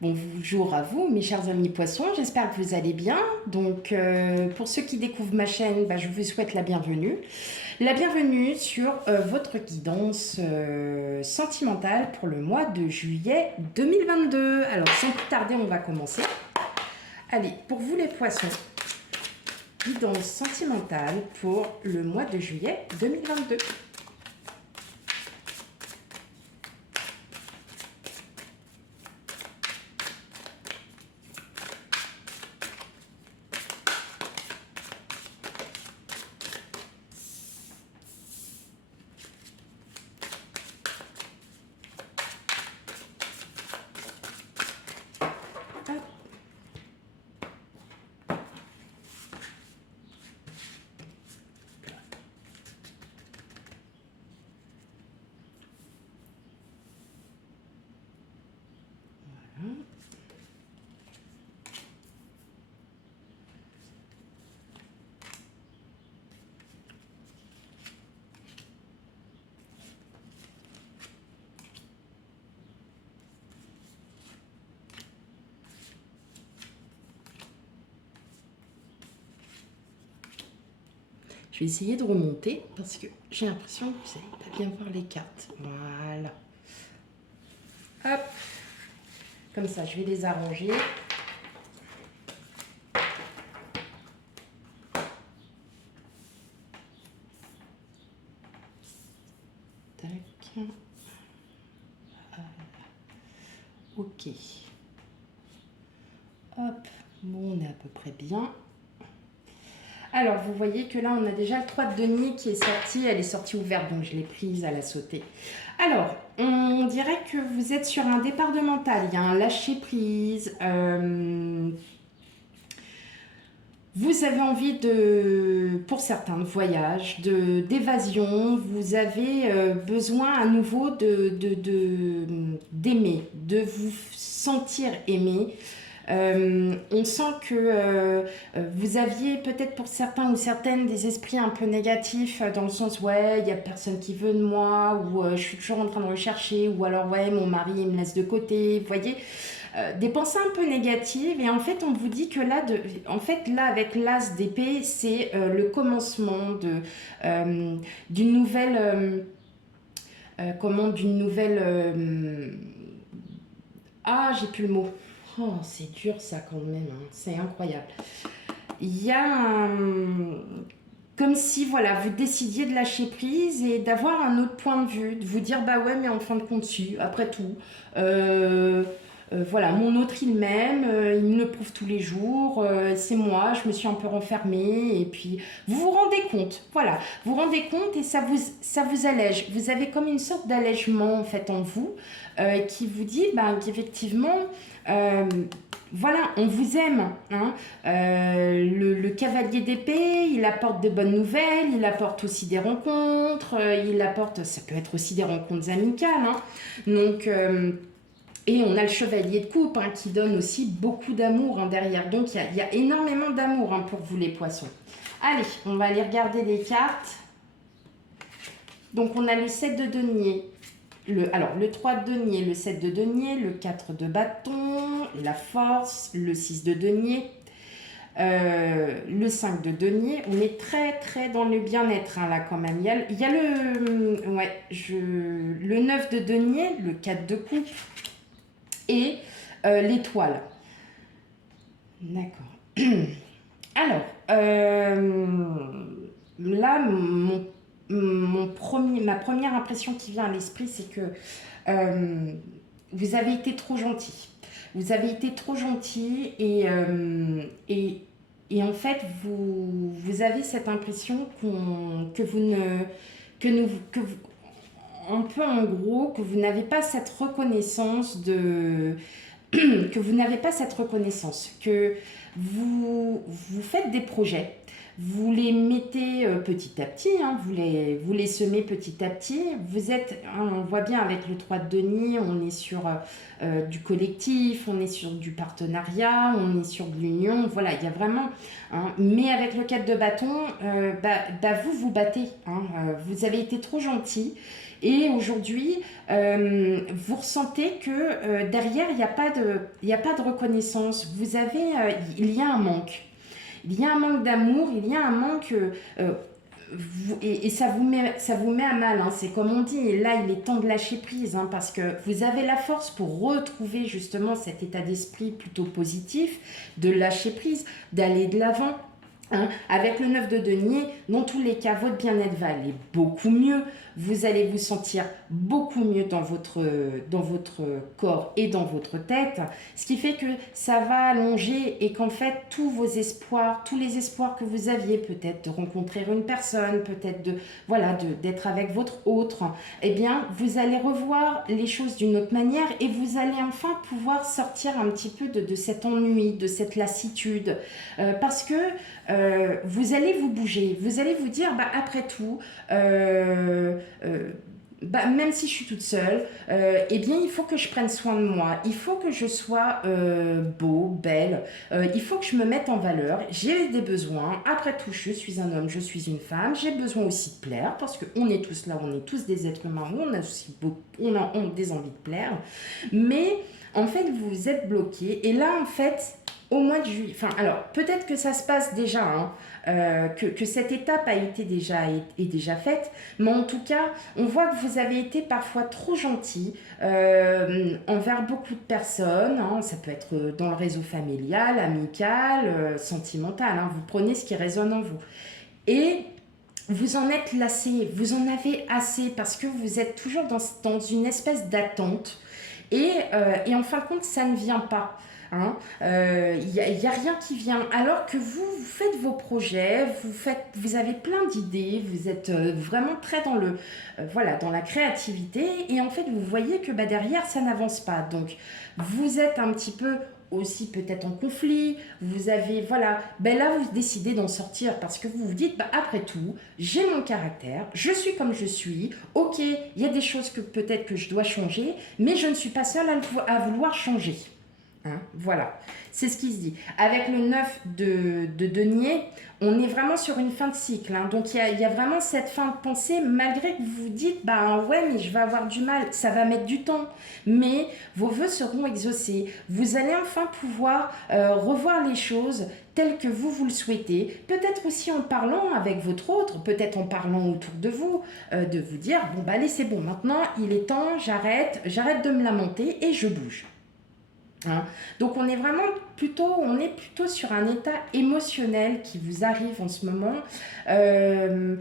Bonjour à vous, mes chers amis poissons, j'espère que vous allez bien. Donc, pour ceux qui découvrent ma chaîne, je vous souhaite la bienvenue. La bienvenue sur votre guidance sentimentale pour le mois de juillet 2022. Alors, sans plus tarder, on va commencer. Allez, pour vous les poissons, guidance sentimentale pour le mois de juillet 2022. Je vais essayer de remonter parce que j'ai l'impression que vous n'allez pas bien voir les cartes. Voilà. Hop. Comme ça, je vais les arranger. Tac. Voilà. Ok. Hop. Bon, on est à peu près bien. Alors, vous voyez que là, on a déjà le 3 de denier qui est sorti. Elle est sortie ouverte, donc je l'ai prise à la sauter. Alors, on dirait que vous êtes sur un départ de mental. Il y a un lâcher-prise. Vous avez envie de, pour certains, de voyage, d'évasion. Vous avez besoin à nouveau d'aimer, de vous sentir aimé. On sent que vous aviez peut-être pour certains ou certaines des esprits un peu négatifs dans le sens ouais, il n'y a personne qui veut de moi, ou je suis toujours en train de rechercher, ou alors ouais, mon mari il me laisse de côté, vous voyez, des pensées un peu négatives. Et en fait on vous dit que là, là avec l'as d'épée, c'est le commencement d'une nouvelle d'une nouvelle ah, j'ai plus le mot. Oh, c'est dur ça quand même, hein. C'est incroyable. Il y a comme si voilà, vous décidiez de lâcher prise et d'avoir un autre point de vue, de vous dire bah ouais, mais en fin de compte, si, après tout, voilà, mon autre il m'aime, il me le prouve tous les jours, c'est moi, je me suis un peu renfermée, et puis vous vous rendez compte, voilà, vous vous rendez compte et ça vous allège. Vous avez comme une sorte d'allègement en fait en vous qui vous dit qu'effectivement, euh, voilà, on vous aime. Hein. Le cavalier d'épée, il apporte de bonnes nouvelles, il apporte aussi des rencontres, il apporte, ça peut être aussi des rencontres amicales. Hein. Donc, et on a le chevalier de coupe qui donne aussi beaucoup d'amour derrière. Donc, il y a énormément d'amour pour vous les poissons. Allez, on va aller regarder les cartes. Donc, on a le 7 de denier. Le 3 de denier, le 7 de denier, le 4 de bâton, la force, le 6 de denier, le 5 de denier. On est très très dans le bien-être là quand même. Il y a le 9 de denier, le 4 de coupe et l'étoile. D'accord. Alors, là, ma première impression qui vient à l'esprit, c'est que vous avez été trop gentil. Vous avez été trop gentil et en fait, vous avez cette impression que vous ne... un peu en gros, que vous n'avez pas cette reconnaissance que vous n'avez pas cette reconnaissance, que vous faites des projets, vous les mettez petit à petit, vous les semez petit à petit. Vous êtes, on voit bien avec le 3 de denier, on est sur du collectif, on est sur du partenariat, on est sur de l'union, voilà, il y a vraiment... mais avec le 4 de bâton, vous battez, vous avez été trop gentil. Et aujourd'hui, vous ressentez que derrière, il y a pas de reconnaissance. Vous avez, il y a un manque. Il y a un manque d'amour, il y a un manque... et ça vous met à mal, hein. C'est comme on dit, et là il est temps de lâcher prise, hein, parce que vous avez la force pour retrouver justement cet état d'esprit plutôt positif, de lâcher prise, d'aller de l'avant. Hein. Avec le 9 de denier, dans tous les cas, votre bien-être va aller beaucoup mieux. Vous allez vous sentir beaucoup mieux dans votre corps et dans votre tête. Ce qui fait que ça va allonger et qu'en fait, tous vos espoirs, tous les espoirs que vous aviez, peut-être de rencontrer une personne, peut-être d'être avec votre autre, eh bien, vous allez revoir les choses d'une autre manière et vous allez enfin pouvoir sortir un petit peu de cet ennui, de cette lassitude. Parce que vous allez vous bouger, vous allez vous dire, bah, après tout, bah, même si je suis toute seule, eh bien, il faut que je prenne soin de moi. Il faut que je sois beau, belle. Il faut que je me mette en valeur. J'ai des besoins. Après tout, je suis un homme, je suis une femme. J'ai besoin aussi de plaire parce qu'on est tous là, on est tous des êtres humains. On a aussi on a des envies de plaire. Mais en fait, vous êtes bloqué. Et là, en fait, au mois de juillet, enfin, alors peut-être que ça se passe déjà, hein, que cette étape est déjà faite, mais en tout cas, on voit que vous avez été parfois trop gentil envers beaucoup de personnes, hein. Ça peut être dans le réseau familial, amical, sentimental, hein. Vous prenez ce qui résonne en vous. Et vous en êtes lassé, vous en avez assez parce que vous êtes toujours dans une espèce d'attente et en fin de compte, ça ne vient pas. Hein. Y a rien qui vient. Alors que vous faites vos projets, vous avez plein d'idées, vous êtes vraiment très dans la créativité. Et en fait, vous voyez que bah, derrière, ça n'avance pas. Donc, vous êtes un petit peu aussi peut-être en conflit, vous avez, voilà, ben là vous décidez d'en sortir parce que vous vous dites, bah, après tout, j'ai mon caractère, je suis comme je suis, ok, il y a des choses que peut-être que je dois changer, mais je ne suis pas seule à vouloir changer. Hein, voilà, c'est ce qui se dit. Avec le 9 de denier, on est vraiment sur une fin de cycle. Hein. Donc il y a vraiment cette fin de pensée, malgré que vous vous dites, bah ouais, mais je vais avoir du mal, ça va mettre du temps. Mais vos vœux seront exaucés. Vous allez enfin pouvoir revoir les choses telles que vous le souhaitez. Peut-être aussi en parlant avec votre autre, peut-être en parlant autour de vous dire, bon bah allez, c'est bon, maintenant il est temps, j'arrête de me lamenter et je bouge. Hein. Donc on est plutôt sur un état émotionnel qui vous arrive en ce moment, euh,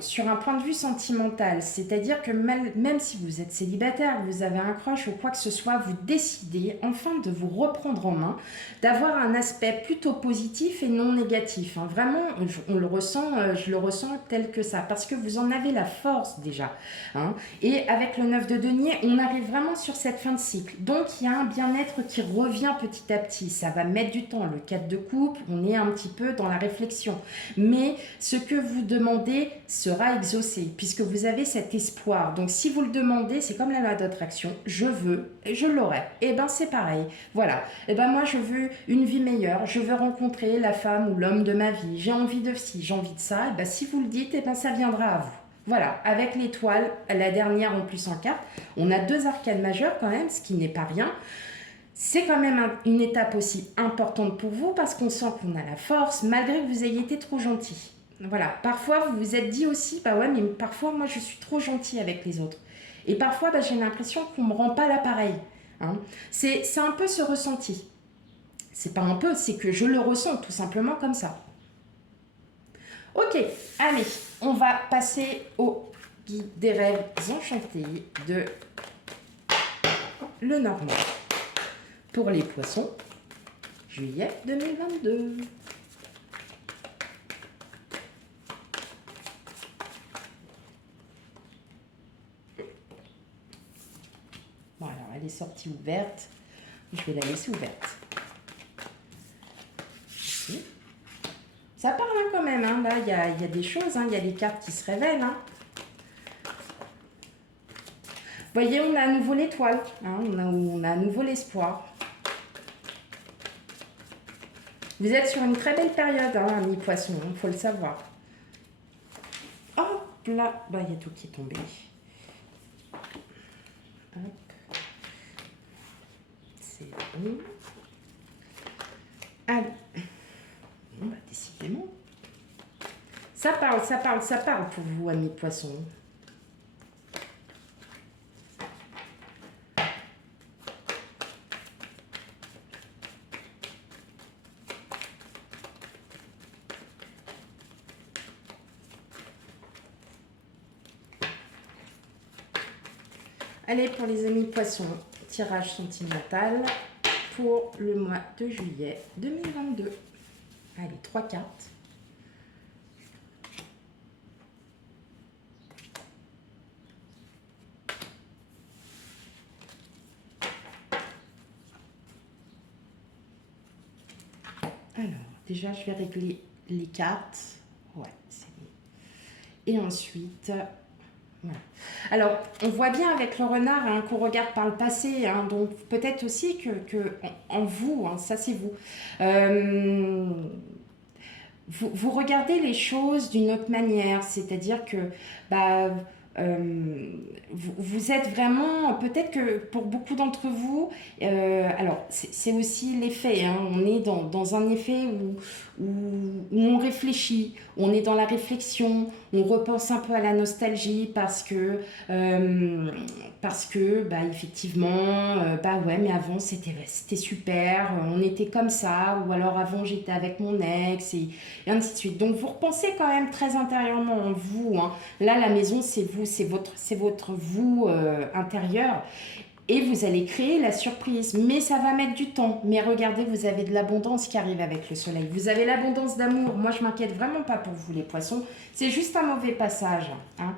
sur un point de vue sentimental. C'est-à-dire que même si vous êtes célibataire, vous avez un crush ou quoi que ce soit, vous décidez enfin de vous reprendre en main, d'avoir un aspect plutôt positif et non négatif. Hein. Vraiment, je le ressens tel que ça, parce que vous en avez la force déjà. Hein. Et avec le 9 de denier, on arrive vraiment sur cette fin de cycle. Donc il y a un bien-être qui revient petit à petit. Ça va mettre du temps. Le 4 de coupe, on est un petit peu dans la réflexion. Mais ce que vous demandez sera exaucé, puisque vous avez cet espoir. Donc si vous le demandez, c'est comme la loi d'attraction. Je veux et je l'aurai. Et ben c'est pareil. Voilà. Et ben moi je veux une vie meilleure. Je veux rencontrer la femme ou l'homme de ma vie. J'ai envie de ci, j'ai envie de ça. Et ben si vous le dites, et ben ça viendra à vous. Voilà, avec l'étoile, la dernière en plus en carte, on a 2 arcanes majeures quand même, ce qui n'est pas rien. C'est quand même une étape aussi importante pour vous parce qu'on sent qu'on a la force, malgré que vous ayez été trop gentil. Voilà, parfois vous vous êtes dit aussi, bah ouais, mais parfois moi je suis trop gentil avec les autres. Et parfois bah, j'ai l'impression qu'on ne me rend pas l'appareil. Hein. C'est un peu ce ressenti. C'est pas un peu, c'est que je le ressens tout simplement comme ça. Ok, allez, on va passer au guide des rêves enchantés de Lenormand. Pour les poissons, juillet 2022. Bon, alors elle est sortie ouverte. Je vais la laisser ouverte. Ici. Ça parle hein, quand même. Hein. Là, il y a des choses. Hein. Il y a des cartes qui se révèlent. Hein. Vous voyez, on a à nouveau l'étoile. Hein. On a à nouveau l'espoir. Vous êtes sur une très belle période, hein, ami poisson. Il faut le savoir. Hop là. Bah, il y a tout qui est tombé. Hop. C'est bon. Allez. Bon, bah, décidément. Ça parle, ça parle, ça parle pour vous, amis poissons. Allez, pour les amis poissons, tirage sentimental pour le mois de juillet 2022. Allez, 3 cartes. Alors, déjà, je vais régler les cartes. Ouais, c'est bon. Et ensuite... Voilà. Alors, on voit bien avec le renard hein, qu'on regarde par le passé, hein, donc peut-être aussi que en vous, hein, ça c'est vous, vous regardez les choses d'une autre manière, c'est-à-dire que bah, vous êtes vraiment, peut-être que pour beaucoup d'entre vous, alors c'est aussi l'effet, hein, on est dans un effet où on réfléchit, on est dans la réflexion, on repense un peu à la nostalgie parce que bah, effectivement, bah ouais, mais avant c'était super, on était comme ça, ou alors avant j'étais avec mon ex, et ainsi de suite. Donc vous repensez quand même très intérieurement en vous, hein. Là, la maison, c'est vous, c'est votre vous intérieur. Et vous allez créer la surprise. Mais ça va mettre du temps. Mais regardez, vous avez de l'abondance qui arrive avec le soleil. Vous avez l'abondance d'amour. Moi, je m'inquiète vraiment pas pour vous, les poissons. C'est juste un mauvais passage, hein.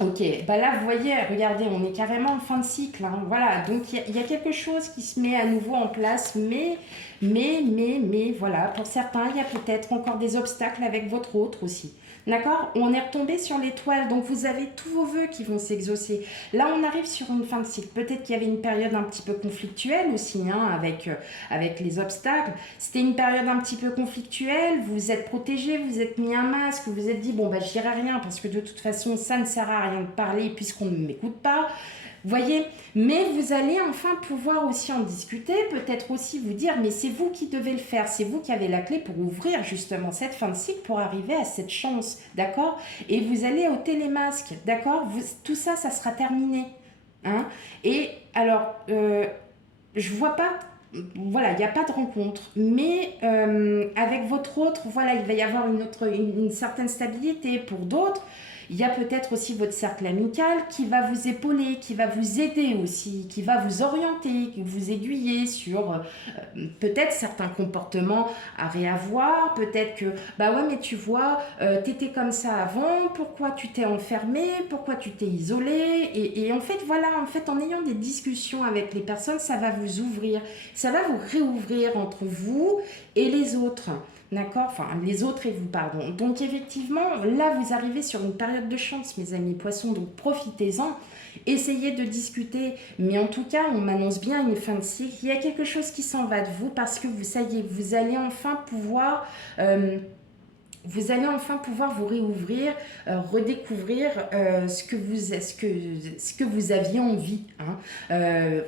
Ok, bah là vous voyez, regardez, on est carrément en fin de cycle, hein. Voilà, donc il y a quelque chose qui se met à nouveau en place, mais, voilà, pour certains, il y a peut-être encore des obstacles avec votre autre aussi. D'accord? On est retombé sur l'étoile, donc vous avez tous vos vœux qui vont s'exaucer. Là, on arrive sur une fin de cycle. Peut-être qu'il y avait une période un petit peu conflictuelle aussi, hein, avec les obstacles. C'était une période un petit peu conflictuelle, vous vous êtes protégé, vous êtes mis un masque, vous vous êtes dit, bon, bah, je dirai rien parce que de toute façon, ça ne sert à rien de parler puisqu'on ne m'écoute pas. Voyez, mais vous allez enfin pouvoir aussi en discuter, peut-être aussi vous dire, mais c'est vous qui devez le faire, c'est vous qui avez la clé pour ouvrir justement cette fin de cycle, pour arriver à cette chance, d'accord? Et vous allez ôter les masques, d'accord? Tout ça, ça sera terminé, hein? Et alors, je vois pas, voilà, il n'y a pas de rencontre, mais avec votre autre, voilà, il va y avoir une certaine stabilité. Pour d'autres, il y a peut-être aussi votre cercle amical qui va vous épauler, qui va vous aider aussi, qui va vous orienter, qui vous aiguiller sur peut-être certains comportements à réavoir, peut-être que, bah ouais, mais tu vois, t'étais comme ça avant, pourquoi tu t'es enfermé, pourquoi tu t'es isolé, et en fait, voilà, en fait, en ayant des discussions avec les personnes, ça va vous ouvrir, ça va vous réouvrir entre vous et les autres. D'accord? Enfin, les autres et vous, pardon. Donc, effectivement, là, vous arrivez sur une période de chance, mes amis poissons, donc profitez-en. Essayez de discuter, mais en tout cas, on m'annonce bien une fin de cycle. Il y a quelque chose qui s'en va de vous parce que ça y est, vous allez enfin pouvoir... vous réouvrir, redécouvrir ce que vous aviez envie, hein.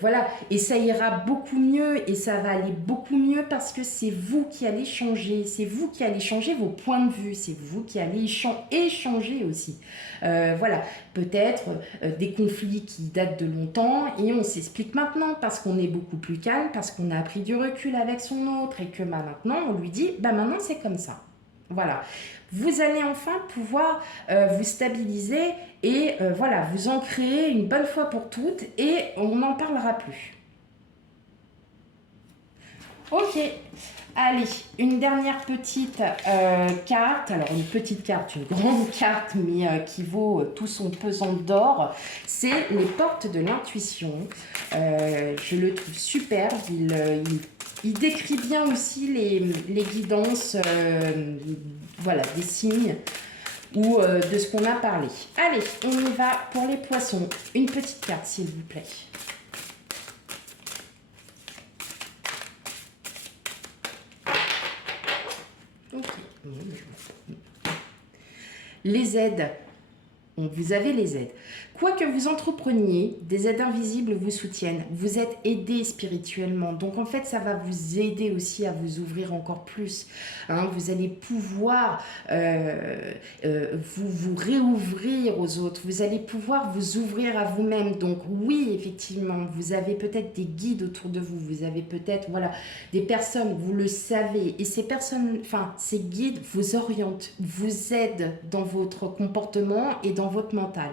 Voilà, et ça ira beaucoup mieux et ça va aller beaucoup mieux parce que c'est vous qui allez changer, c'est vous qui allez changer vos points de vue, c'est vous qui allez échanger aussi. Voilà, peut-être des conflits qui datent de longtemps et on s'explique maintenant parce qu'on est beaucoup plus calme, parce qu'on a pris du recul avec son autre et que bah, maintenant on lui dit, bah maintenant c'est comme ça. Voilà, vous allez enfin pouvoir vous stabiliser et voilà, vous ancrer une bonne fois pour toutes et on n'en parlera plus. Ok, allez, une dernière petite carte, alors une petite carte, une grande carte, mais qui vaut tout son pesant d'or, c'est les portes de l'intuition. Je le trouve super, il décrit bien aussi les guidances, voilà, des signes ou de ce qu'on a parlé. Allez, on y va pour les poissons. Une petite carte, s'il vous plaît. Ok. Les aides. Donc, vous avez les aides. Quoi que vous entrepreniez, des aides invisibles vous soutiennent. Vous êtes aidé spirituellement. Donc en fait, ça va vous aider aussi à vous ouvrir encore plus. Hein. Vous allez pouvoir vous réouvrir aux autres. Vous allez pouvoir vous ouvrir à vous-même. Donc oui, effectivement, vous avez peut-être des guides autour de vous. Vous avez peut-être voilà, des personnes, vous le savez. Et ces personnes, enfin, ces guides vous orientent, vous aident dans votre comportement et dans votre mental.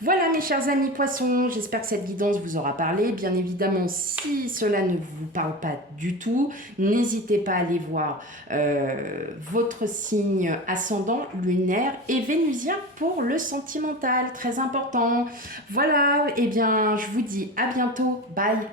Voilà mes chers amis poissons, j'espère que cette guidance vous aura parlé. Bien évidemment, si cela ne vous parle pas du tout, n'hésitez pas à aller voir votre signe ascendant, lunaire et vénusien pour le sentimental, très important. Voilà, et bien je vous dis à bientôt, bye.